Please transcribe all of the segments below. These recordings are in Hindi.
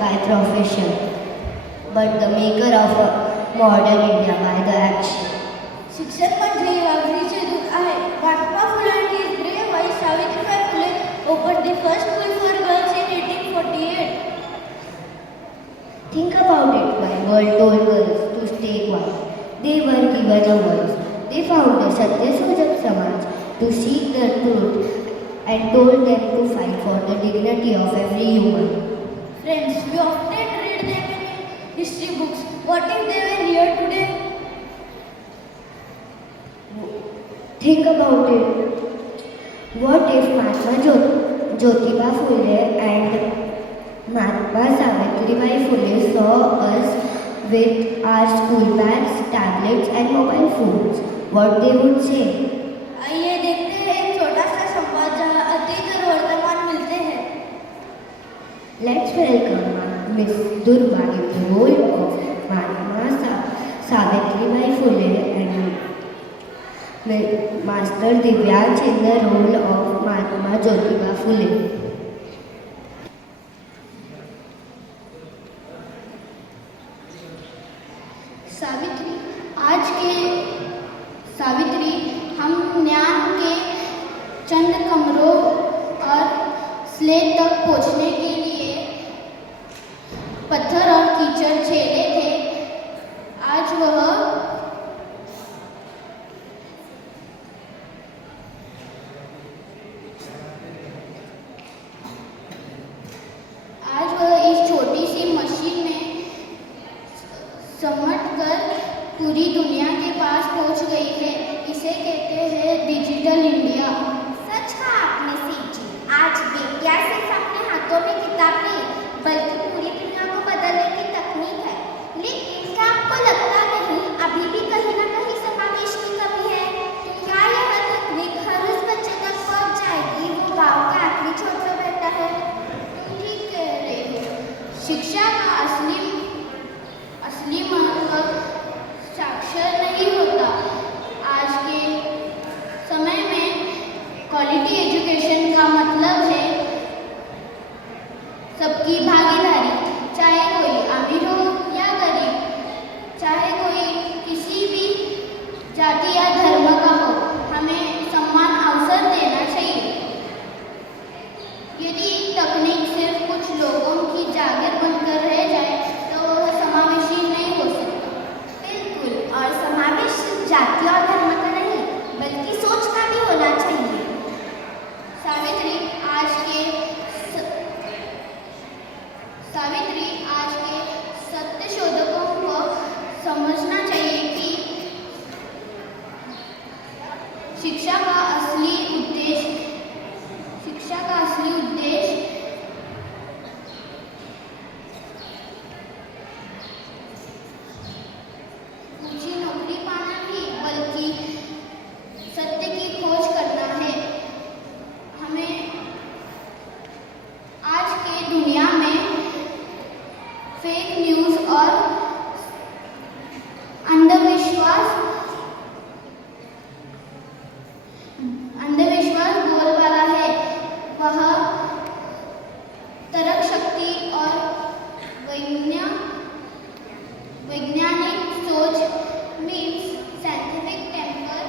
by profession, but the maker of a modern India by the action. शिक्षण म्हणजे वाघरीचे दूध आहे. महात्मा फुलांची brave I Savitribai Phule opened the first school for girls in 1848. Think about it, why world told girls to stay quiet. They were given a voice. They founded Satyasojak Samaj to seek the truth and told them to fight for the dignity of every human. Friends, we often read them in history books. What if they were here today? Think about it. What if Mahatma Jyotiba Phule and Mahatma Savitribai Phule saw us with our school bags, tablets and mobile phones? What they would say? आइए देखते हैं एक छोटा सा संवाद जहाँ अतीत और वर्तमान मिलते हैं. Let's welcome Miss Durga in the role of Mahatma Savitribai Phule and Master Divyansh in the role of Mahatma Jyotiba Phule. Savitri हम ज्ञान के चंद कमरों और स्लेट तक पहुंचने के लिए पत्थर और कीचड़ झेले थे. आज वह इस छोटी सी मशीन में समट कर पूरी दुनिया के पास पहुंच गई है. इसे कहते हैं डिजिटल इंडिया. सच कहा आपने सीख जी. आज विज्ञान सिर्फ अपने हाथों में किताब नहीं बल्कि पूरी दुनिया को बदलने की तकनीक है. लेकिन क्या आपको लगता नहीं अभी भी कहीं ना कहीं समावेश की कमी है? क्या यह तकनीक हर उस बच्चे तक पहुंच जाएगी वो गाँव के आखिरी छोर पर बैठा है? ठीक कह रहे हो. शिक्षा का असली महत्व साक्षर नहीं होता. आज के समय में क्वालिटी एजुकेशन का मतलब है सबकी भागीदारी. चाहे कोई अमीर हो या गरीब, चाहे कोई किसी भी जाति या धर्म का हो, हमें समान अवसर देना चाहिए. यदि तकनीक सिर्फ कुछ लोगों की जागीर बनकर रह जाए तो वह समावेशी नहीं हो सकता. बिल्कुल. और समावेश सिर्फ जाति और धर्म का नहीं बल्कि सोच का भी होना चाहिए. सावित्री आज के सत्य शोधकों को समझना चाहिए कि शिक्षा का असली उद्देश्य ऊंची नौकरी पाना नहीं बल्कि सत्य की खोज करना है. हमें आज के दुनिया में फेक न्यूज़ और अंधविश्वास बोलबाला है. वह तर्क शक्ति और वैज्ञानिक सोच मीन्स साइंटिफिक टेम्पर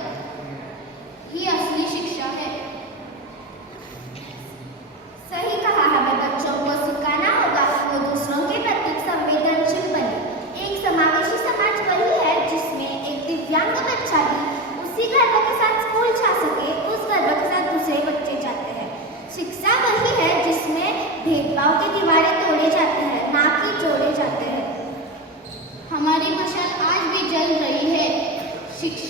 ही असली शिक्षा है. सही कहा. हमें बच्चों को सिखाना होगा वो दूसरों के प्रति संवेदनशील बने. एक समावेशी समाज वही है जिसमें एक दिव्यांग बच्चा भी उसी गर्व के साथ स्कूल जा सके उस गर्व के साथ दूसरे बच्चे जाते हैं. शिक्षा वही है जिसमें भेदभाव की दीवारें तोड़े जाते हैं ना कि जोड़े जाते हैं. हमारी मशाल आज भी जल रही है. शिक्षा